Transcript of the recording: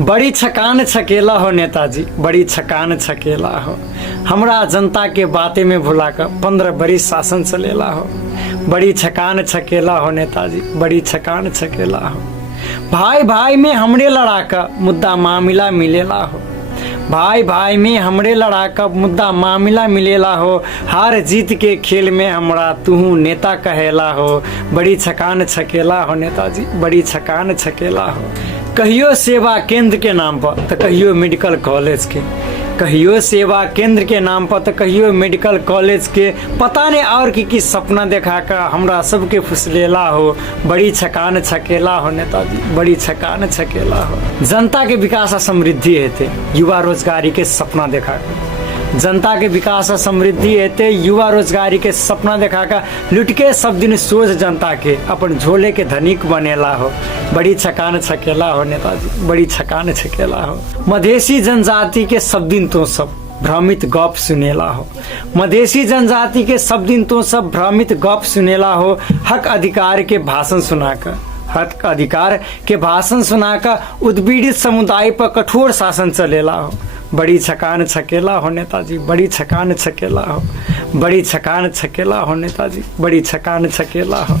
बड़ी छकान छकेला हो नेताजी, बड़ी छकान छकेला हो। हमरा जनता के बातें में भुला कर 15 बरिस शासन चलेला हो। बड़ी छकान छकेला हो नेताजी, बड़ी छकान छकेला हो। भाई भाई में हमरे लड़ा का मुद्दा मामला मिलेला हो। भाई भाई में हमरे लड़ा का मुद्दा मामला मिलेला हो। हार जीत के खेल में हमरा तू नेता कहेला हो। बड़ी छकान छकेला हो नेताजी, बड़ी छकान छकेला हो। कहियो सेवा केंद्र के नाम पर तो कहियो मेडिकल कॉलेज के, कहियो सेवा केंद्र के नाम पर तो कहियो मेडिकल कॉलेज के। पता नहीं और की सपना देखा कर हमरा सबके फुसलेला हो। बड़ी छकान छकेला हो नेताजी, बड़ी छकान छकेला हो। जनता के विकास और समृद्धि हेते युवा रोजगारी के सपना देखा कर, जनता के विकास और समृद्धि हेते युवा रोजगारी के सपना देखा कर लुट के सब दिन सोच जनता के अपन झोले के धनिक बनेला हो। बड़ी छकान छकेला हो नेताजी, बड़ी छकान छकेला हो। मधेसी जनजाति के सब दिन तो सब भ्रमित गप सुनेला हो। मधेसी जनजाति के सब दिन तो सब भ्रमित गप सुनेला हो। हक अधिकार के भाषण सुनाकर, हक अधिकार के भाषण सुनाकर उद्पीड़ित समुदाय पर कठोर शासन चलेला हो। बड़ी छकान छकेला हो नेताजी, बड़ी छकान छकेला हो। बड़ी छकान छकेला हो नेताजी, बड़ी छकान छकेला हो।